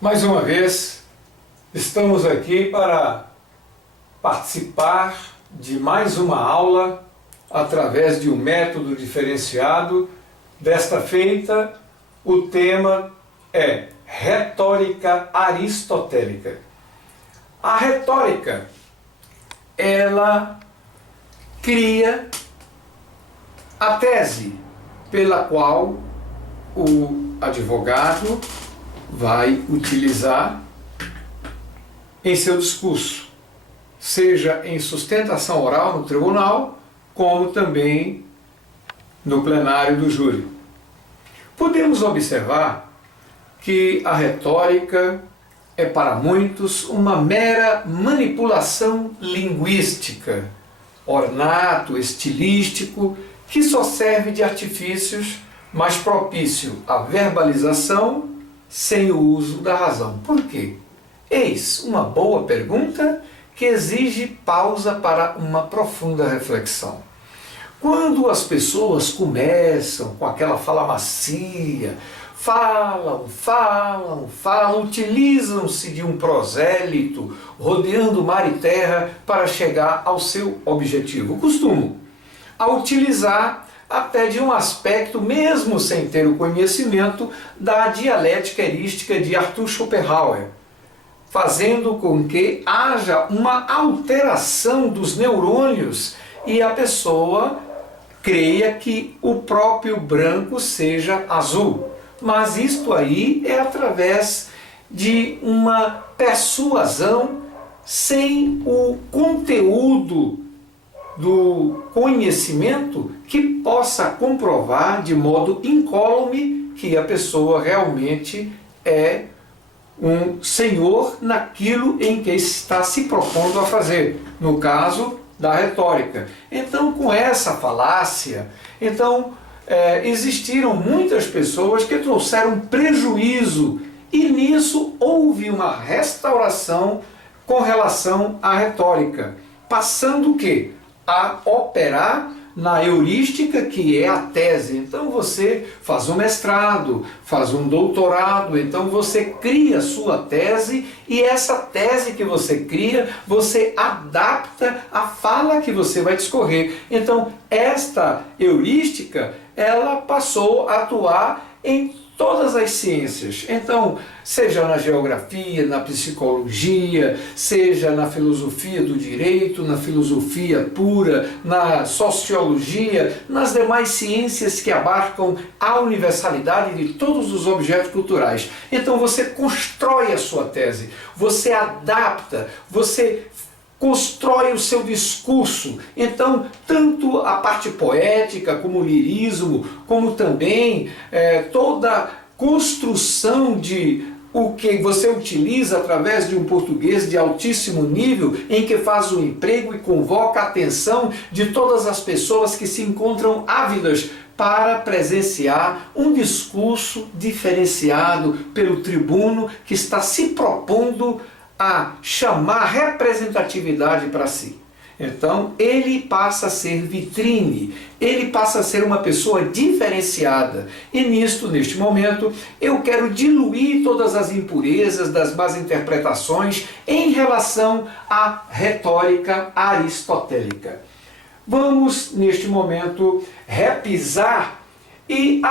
Mais uma vez, estamos aqui para participar de mais uma aula através de um método diferenciado. Desta feita, o tema é retórica aristotélica. A retórica, ela cria a tese pela qual o advogado vai utilizar em seu discurso, seja em sustentação oral no tribunal, como também no plenário do júri. Podemos observar que a retórica é para muitos uma mera manipulação linguística, ornato, estilístico, que só serve de artifícios, mas propício à verbalização sem o uso da razão. Por quê? Eis uma boa pergunta que exige pausa para uma profunda reflexão. Quando as pessoas começam com aquela fala macia, falam, utilizam-se de um prosélito, rodeando mar e terra para chegar ao seu objetivo. Costumam a utilizar até de um aspecto, mesmo sem ter o conhecimento, da dialética erística de Arthur Schopenhauer, fazendo com que haja uma alteração dos neurônios e a pessoa creia que o próprio branco seja azul. Mas isto aí é através de uma persuasão sem o conteúdo do conhecimento que possa comprovar de modo incólume que a pessoa realmente é um senhor naquilo em que está se propondo a fazer, no caso da retórica. Então, com essa falácia, existiram muitas pessoas que trouxeram prejuízo e nisso houve uma restauração com relação à retórica, passando o quê? A operar na heurística, que é a tese. Então você faz um mestrado, faz um doutorado, então você cria a sua tese e essa tese que você cria, você adapta a fala que você vai discorrer. Então esta heurística, ela passou a atuar em todas as ciências. Então, seja na geografia, na psicologia, seja na filosofia do direito, na filosofia pura, na sociologia, nas demais ciências que abarcam a universalidade de todos os objetos culturais. Então você constrói a sua tese, você adapta, você constrói o seu discurso. Então, tanto a parte poética, como o lirismo, como também toda construção de o que você utiliza através de um português de altíssimo nível, em que faz o emprego e convoca a atenção de todas as pessoas que se encontram ávidas para presenciar um discurso diferenciado pelo tribuno que está se propondo a chamar representatividade para si. Então, ele passa a ser vitrine, ele passa a ser uma pessoa diferenciada. E neste momento, eu quero diluir todas as impurezas das más interpretações em relação à retórica aristotélica. Vamos, neste momento, repisar e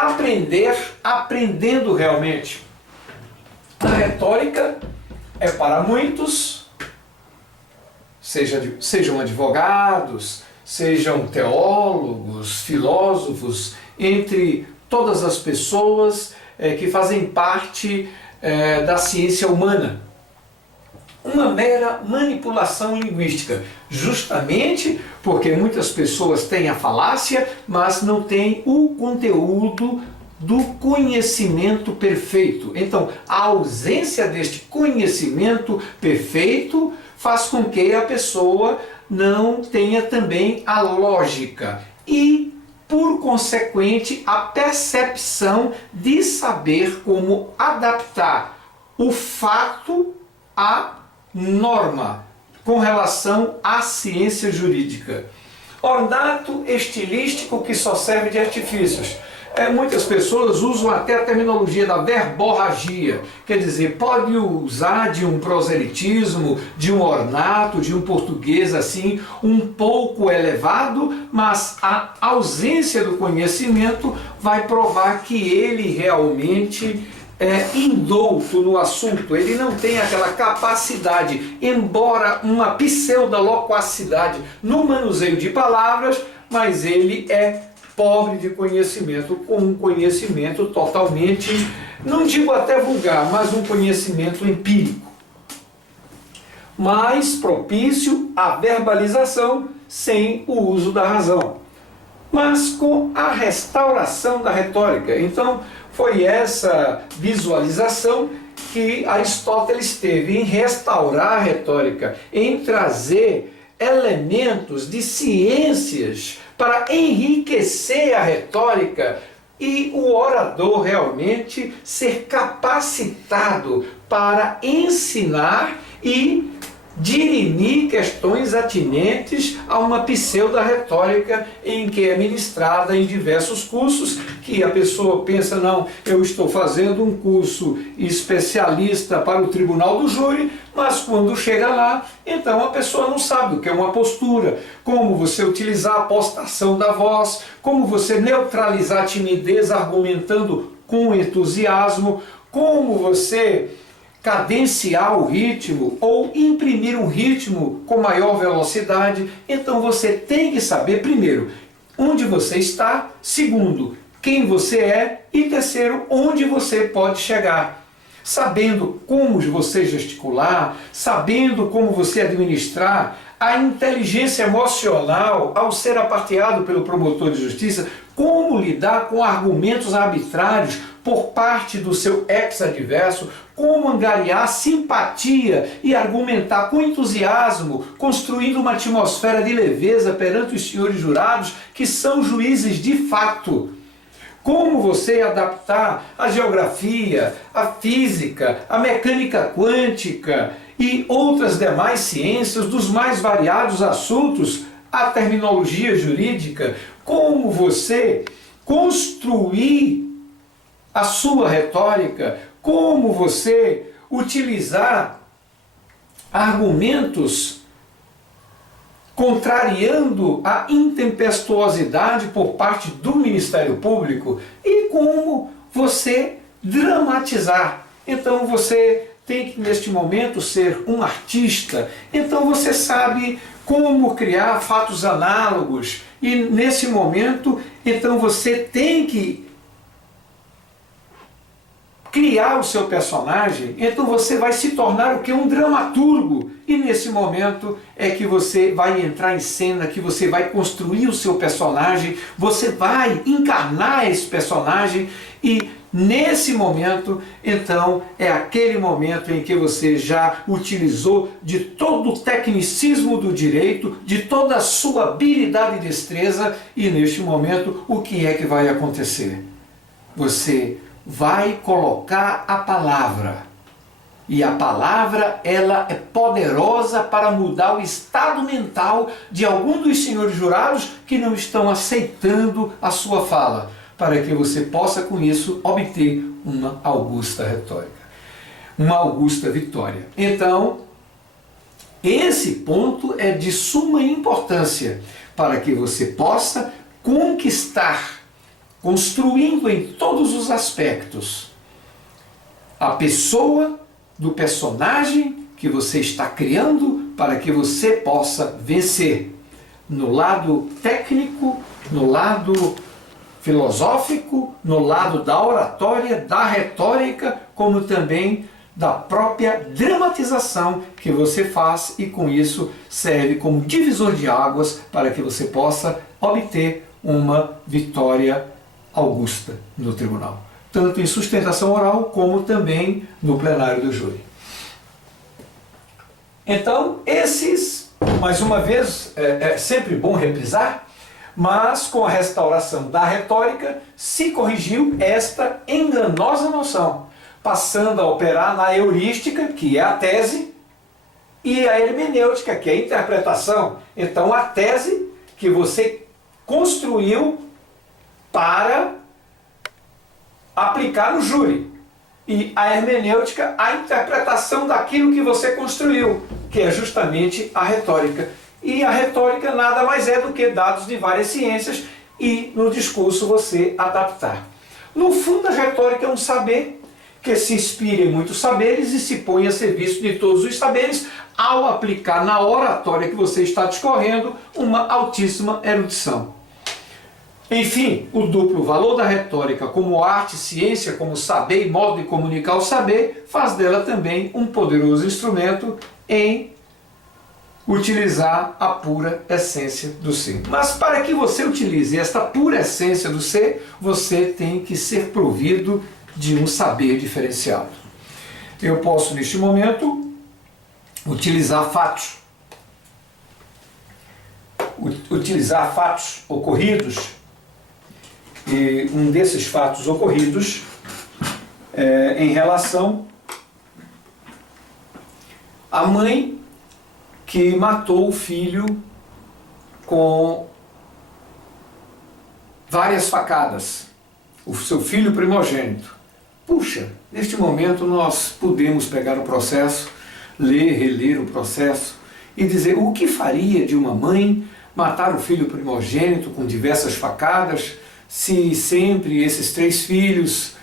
aprendendo realmente. A retórica é para muitos, sejam advogados, sejam teólogos, filósofos, entre todas as pessoas que fazem parte da ciência humana. Uma mera manipulação linguística, justamente porque muitas pessoas têm a falácia, mas não têm o conteúdo do conhecimento perfeito. Então, a ausência deste conhecimento perfeito faz com que a pessoa não tenha também a lógica e, por consequente, a percepção de saber como adaptar o fato à norma com relação à ciência jurídica. Ornato estilístico que só serve de artifícios. Muitas pessoas usam até a terminologia da verborragia, quer dizer, pode usar de um proselitismo, de um ornato, de um português assim, um pouco elevado, mas a ausência do conhecimento vai provar que ele realmente é indouto no assunto, ele não tem aquela capacidade, embora uma pseudoloquacidade no manuseio de palavras, mas ele é pobre de conhecimento, com um conhecimento totalmente, não digo até vulgar, mas um conhecimento empírico, mais propício à verbalização sem o uso da razão, mas com a restauração da retórica. Então, foi essa visualização que Aristóteles teve em restaurar a retórica, em trazer elementos de ciências para enriquecer a retórica e o orador realmente ser capacitado para ensinar e dirimir questões atinentes a uma pseudo-retórica em que é ministrada em diversos cursos, que a pessoa pensa, não, eu estou fazendo um curso especialista para o tribunal do júri, mas quando chega lá, então a pessoa não sabe o que é uma postura, como você utilizar a postação da voz, como você neutralizar a timidez argumentando com entusiasmo, como você cadenciar o ritmo ou imprimir um ritmo com maior velocidade. Então você tem que saber, primeiro, onde você está, segundo, quem você é e terceiro, onde você pode chegar. Sabendo como você gesticular, sabendo como você administrar, a inteligência emocional, ao ser aparteado pelo promotor de justiça, como lidar com argumentos arbitrários por parte do seu ex-adverso, como angariar simpatia e argumentar com entusiasmo, construindo uma atmosfera de leveza perante os senhores jurados, que são juízes de fato. Como você adaptar a geografia, a física, a mecânica quântica e outras demais ciências dos mais variados assuntos à terminologia jurídica, como você construir a sua retórica, como você utilizar argumentos contrariando a intempestuosidade por parte do Ministério Público e como você dramatizar. Então você tem que, neste momento, ser um artista. Então você sabe como criar fatos análogos e, nesse momento, então você tem que criar o seu personagem, então você vai se tornar o que? Um dramaturgo. E nesse momento é que você vai entrar em cena, que você vai construir o seu personagem, você vai encarnar esse personagem e nesse momento, então, é aquele momento em que você já utilizou de todo o tecnicismo do direito, de toda a sua habilidade e destreza e neste momento, o que é que vai acontecer? Você vai colocar a palavra. E a palavra, ela é poderosa para mudar o estado mental de algum dos senhores jurados que não estão aceitando a sua fala, para que você possa com isso obter uma augusta retórica, uma augusta vitória. Então, esse ponto é de suma importância para que você possa conquistar, construindo em todos os aspectos, a pessoa do personagem que você está criando para que você possa vencer no lado técnico, no lado filosófico, no lado da oratória, da retórica, como também da própria dramatização que você faz e com isso serve como divisor de águas para que você possa obter uma vitória augusta no tribunal, tanto em sustentação oral como também no plenário do júri. Então, esses, mais uma vez, é sempre bom reprisar, mas com a restauração da retórica se corrigiu esta enganosa noção, passando a operar na heurística, que é a tese, e a hermenêutica, que é a interpretação. Então, a tese que você construiu para aplicar no júri. E a hermenêutica, a interpretação daquilo que você construiu, que é justamente a retórica. E a retórica nada mais é do que dados de várias ciências e no discurso você adaptar. No fundo, a retórica é um saber que se inspira em muitos saberes e se põe a serviço de todos os saberes ao aplicar na oratória que você está discorrendo uma altíssima erudição. Enfim, o duplo valor da retórica como arte, ciência, como saber e modo de comunicar o saber, faz dela também um poderoso instrumento em utilizar a pura essência do ser. Mas para que você utilize esta pura essência do ser, você tem que ser provido de um saber diferenciado. Eu posso, neste momento, utilizar fatos. Utilizar fatos ocorridos. E um desses fatos ocorridos é em relação à mãe que matou o filho com várias facadas, o seu filho primogênito. Puxa, neste momento nós podemos pegar o processo, ler, reler o processo e dizer o que faria de uma mãe matar o filho primogênito com diversas facadas, se sempre esses 3 filhos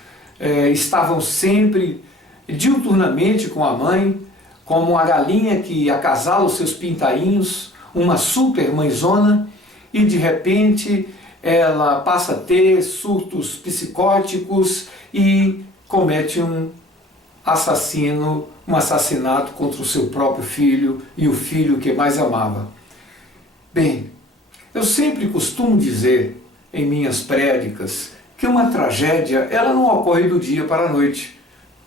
estavam sempre diuturnamente com a mãe, como a galinha que acasala os seus pintainhos, uma super mãezona, e de repente ela passa a ter surtos psicóticos e comete um assassinato contra o seu próprio filho e o filho que mais amava. Bem, eu sempre costumo dizer em minhas prédicas que uma tragédia ela não ocorre do dia para a noite.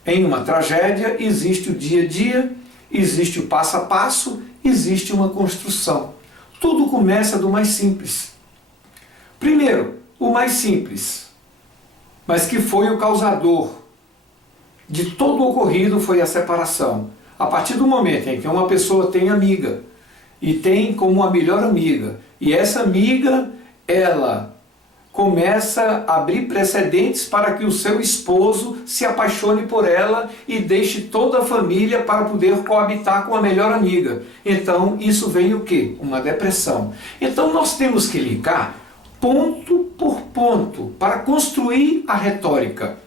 Em uma tragédia existe o dia a dia, existe o passo a passo, existe uma construção. Tudo começa do mais simples. Primeiro, o mais simples, mas que foi o causador de todo o ocorrido foi a separação. A partir do momento em que uma pessoa tem amiga, e tem como a melhor amiga, e essa amiga, ela começa a abrir precedentes para que o seu esposo se apaixone por ela e deixe toda a família para poder coabitar com a melhor amiga. Então, isso vem o quê? Uma depressão. Então, nós temos que ligar ponto por ponto para construir a retórica.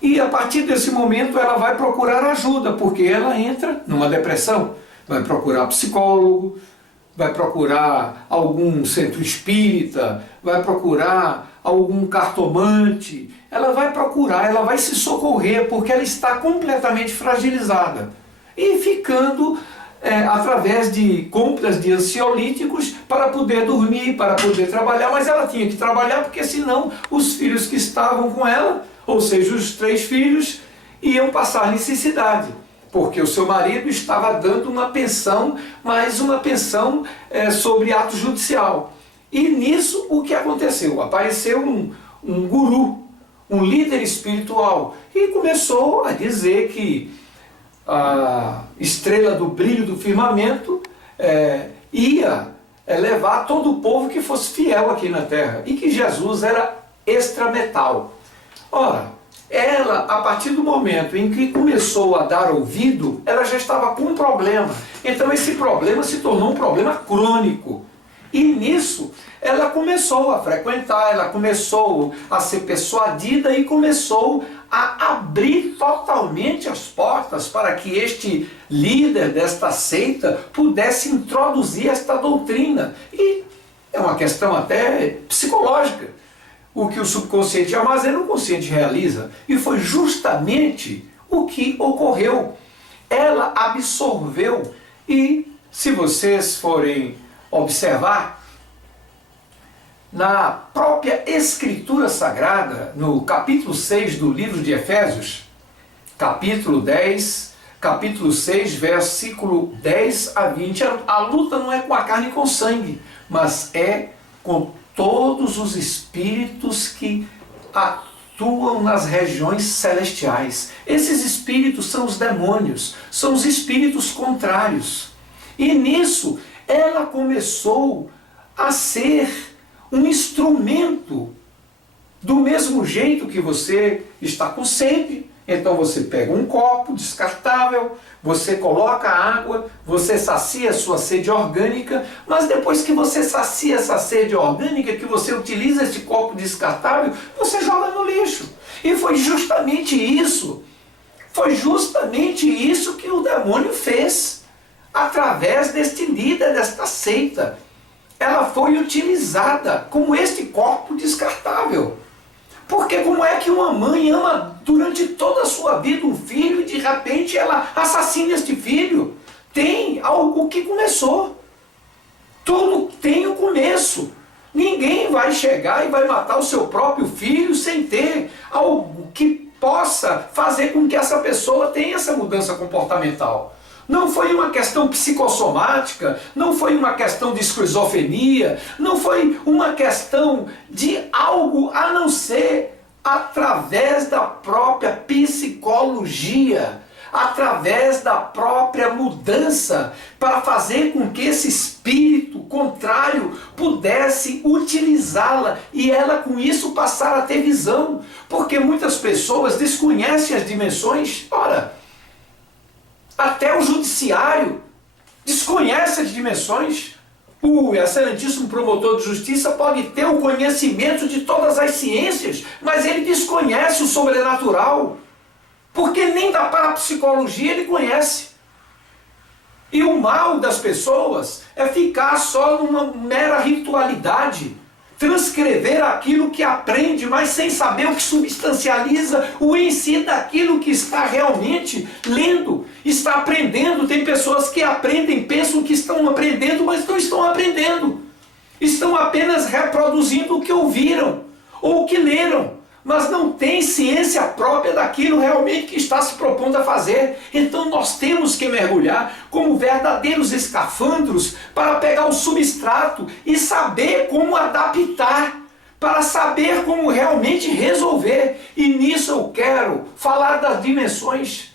E a partir desse momento ela vai procurar ajuda, porque ela entra numa depressão. Vai procurar psicólogo, vai procurar algum centro espírita, vai procurar algum cartomante, ela vai procurar, ela vai se socorrer, porque ela está completamente fragilizada. E ficando através de compras de ansiolíticos para poder dormir, para poder trabalhar, mas ela tinha que trabalhar porque senão os filhos que estavam com ela, ou seja, os 3 filhos, iam passar necessidade. Porque o seu marido estava dando uma pensão, mas uma pensão sobre ato judicial. E nisso o que aconteceu? Apareceu um guru, um líder espiritual, e começou a dizer que a estrela do brilho do firmamento ia levar todo o povo que fosse fiel aqui na terra, e que Jesus era extrametal. Ora, ela, a partir do momento em que começou a dar ouvido, ela já estava com um problema. Então esse problema se tornou um problema crônico. E nisso ela começou a frequentar, ela começou a ser persuadida e começou a abrir totalmente as portas para que este líder desta seita pudesse introduzir esta doutrina. E é uma questão até psicológica. O que o subconsciente armazena, o consciente realiza. E foi justamente o que ocorreu. Ela absorveu. E se vocês forem observar, na própria Escritura Sagrada, no capítulo 6 do livro de Efésios, capítulo 10, capítulo 6, versículo 10 a 20, a luta não é com a carne e com o sangue, mas é com todos os espíritos que atuam nas regiões celestiais. Esses espíritos são os demônios, são os espíritos contrários. E nisso ela começou a ser um instrumento Do mesmo jeito que você está com sede, então você pega um copo descartável, você coloca água, você sacia a sua sede orgânica, mas depois que você sacia essa sede orgânica, que você utiliza esse copo descartável, você joga no lixo. E foi justamente isso que o demônio fez, através deste líder, desta seita. Ela foi utilizada como este copo descartável. Porque como é que uma mãe ama durante toda a sua vida um filho e de repente ela assassina este filho? Tem algo que começou. Tudo tem um começo. Ninguém vai chegar e vai matar o seu próprio filho sem ter algo que possa fazer com que essa pessoa tenha essa mudança comportamental. Não foi uma questão psicossomática, não foi uma questão de esquizofrenia, não foi uma questão de algo a não ser através da própria psicologia, através da própria mudança, para fazer com que esse espírito contrário pudesse utilizá-la e ela com isso passar a ter visão, porque muitas pessoas desconhecem as dimensões. Ora, até o judiciário desconhece as dimensões. O excelentíssimo promotor de justiça pode ter o conhecimento de todas as ciências, mas ele desconhece o sobrenatural, porque nem da parapsicologia ele conhece. E o mal das pessoas é ficar só numa mera ritualidade, transcrever aquilo que aprende, mas sem saber o que substancializa o em si daquilo que está realmente lendo, está aprendendo. Tem pessoas que aprendem, pensam que estão aprendendo, mas não estão aprendendo. Estão apenas reproduzindo o que ouviram ou o que leram, mas não tem ciência própria daquilo realmente que está se propondo a fazer. Então nós temos que mergulhar como verdadeiros escafandros para pegar o substrato e saber como adaptar, para saber como realmente resolver. E nisso eu quero falar das dimensões.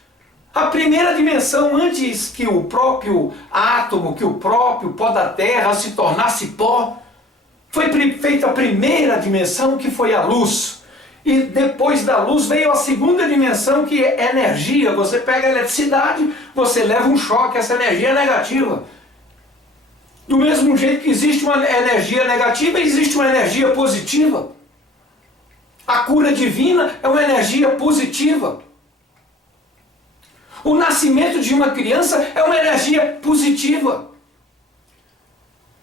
A primeira dimensão, antes que o próprio átomo, que o próprio pó da Terra se tornasse pó, foi feita a primeira dimensão, que foi a luz. E depois da luz veio a segunda dimensão, que é energia. Você pega a eletricidade, você leva um choque, essa energia é negativa. Do mesmo jeito que existe uma energia negativa, existe uma energia positiva. A cura divina é uma energia positiva. O nascimento de uma criança é uma energia positiva.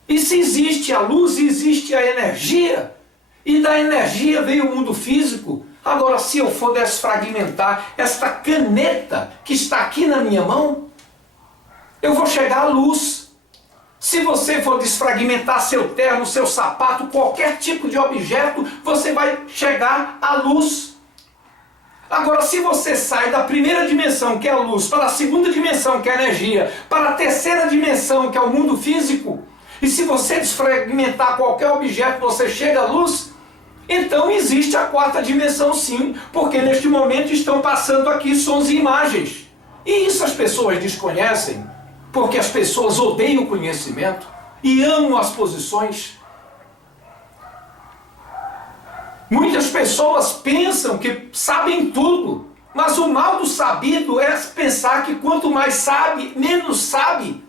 E se existe a luz, existe a energia. E da energia veio o mundo físico. Agora, se eu for desfragmentar esta caneta que está aqui na minha mão, eu vou chegar à luz. Se você for desfragmentar seu terno, seu sapato, qualquer tipo de objeto, você vai chegar à luz. Agora, se você sai da primeira dimensão, que é a luz, para a segunda dimensão, que é a energia, para a terceira dimensão, que é o mundo físico, e se você desfragmentar qualquer objeto, você chega à luz, então existe a quarta dimensão sim, porque neste momento estão passando aqui sons e imagens. E isso as pessoas desconhecem, porque as pessoas odeiam o conhecimento e amam as posições. Muitas pessoas pensam que sabem tudo, mas o mal do sabido é pensar que quanto mais sabe, menos sabe.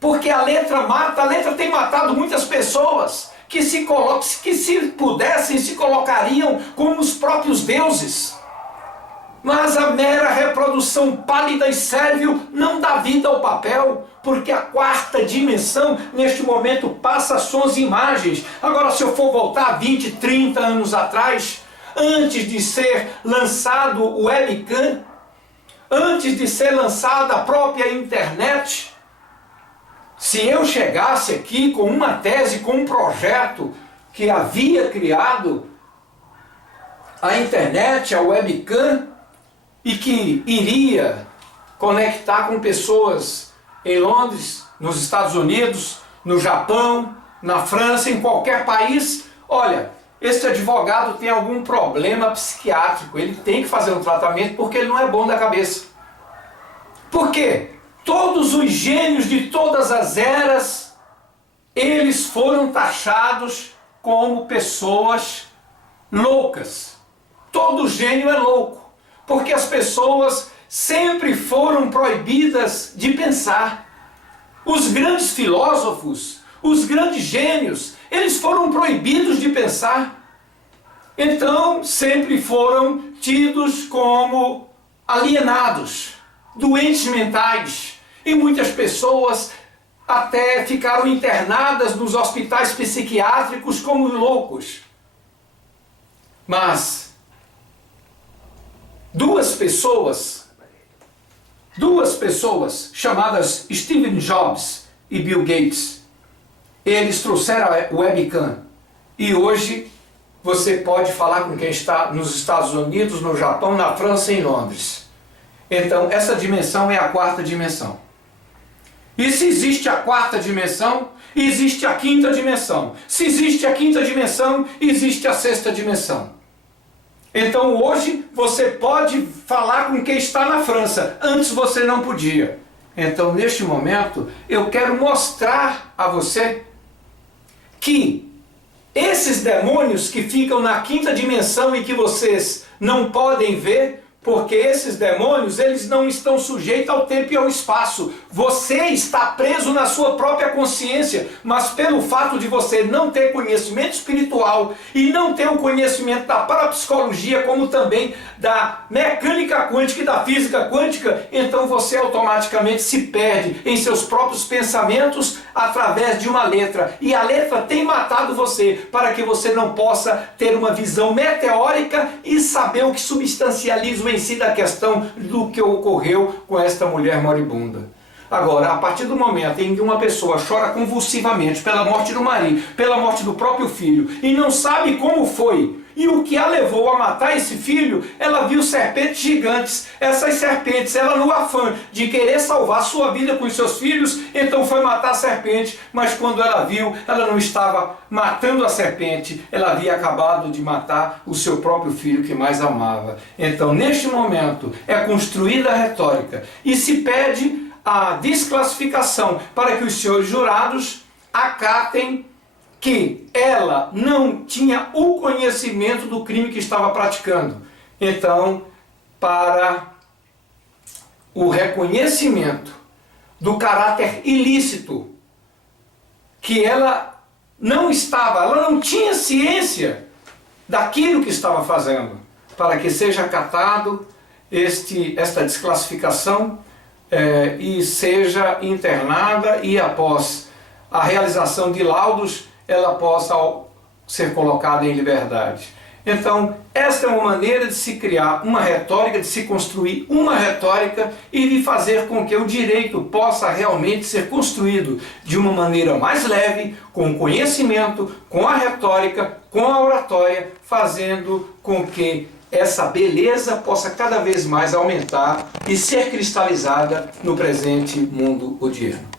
Porque a letra mata, a letra tem matado muitas pessoas que se pudessem, se colocariam como os próprios deuses. Mas a mera reprodução pálida e sérvil não dá vida ao papel, porque a quarta dimensão, neste momento, passa sons e imagens. Agora, se eu for voltar 20, 30 anos atrás, antes de ser lançado o webcam, antes de ser lançada a própria internet, se eu chegasse aqui com uma tese, com um projeto que havia criado a internet, a webcam, e que iria conectar com pessoas em Londres, nos Estados Unidos, no Japão, na França, em qualquer país, olha, esse advogado tem algum problema psiquiátrico, ele tem que fazer um tratamento porque ele não é bom da cabeça. Por quê? Todos os gênios de todas as eras, eles foram taxados como pessoas loucas. Todo gênio é louco, porque as pessoas sempre foram proibidas de pensar. Os grandes filósofos, os grandes gênios, eles foram proibidos de pensar. Então, sempre foram tidos como alienados, doentes mentais. E muitas pessoas até ficaram internadas nos hospitais psiquiátricos como loucos. Mas duas pessoas chamadas Steve Jobs e Bill Gates, eles trouxeram a webcam e hoje você pode falar com quem está nos Estados Unidos, no Japão, na França e em Londres. Então essa dimensão é a quarta dimensão. E se existe a quarta dimensão, existe a quinta dimensão. Se existe a quinta dimensão, existe a sexta dimensão. Então hoje você pode falar com quem está na França, antes você não podia. Então neste momento eu quero mostrar a você que esses demônios que ficam na quinta dimensão e que vocês não podem ver, porque esses demônios, eles não estão sujeitos ao tempo e ao espaço. Você está preso na sua própria consciência, mas pelo fato de você não ter conhecimento espiritual e não ter o conhecimento da parapsicologia, como também da mecânica quântica e da física quântica, então você automaticamente se perde em seus próprios pensamentos através de uma letra. E a letra tem matado você, para que você não possa ter uma visão meteórica e saber o que substancializa o em si da questão do que ocorreu com esta mulher moribunda. Agora, a partir do momento em que uma pessoa chora convulsivamente pela morte do marido, pela morte do próprio filho, e não sabe como foi, e o que a levou a matar esse filho, ela viu serpentes gigantes. Essas serpentes, ela no afã de querer salvar sua vida com os seus filhos, então foi matar a serpente, mas quando ela viu, ela não estava matando a serpente, ela havia acabado de matar o seu próprio filho que mais amava. Então, neste momento, é construída a retórica e se pede a desclassificação para que os senhores jurados acatem que ela não tinha o conhecimento do crime que estava praticando. Então, para o reconhecimento do caráter ilícito, que ela não tinha ciência daquilo que estava fazendo, para que seja acatado esta desclassificação e seja internada e após a realização de laudos ela possa ser colocada em liberdade. Então, esta é uma maneira de se criar uma retórica, de se construir uma retórica e de fazer com que o direito possa realmente ser construído de uma maneira mais leve, com conhecimento, com a retórica, com a oratória, fazendo com que essa beleza possa cada vez mais aumentar e ser cristalizada no presente mundo odierno.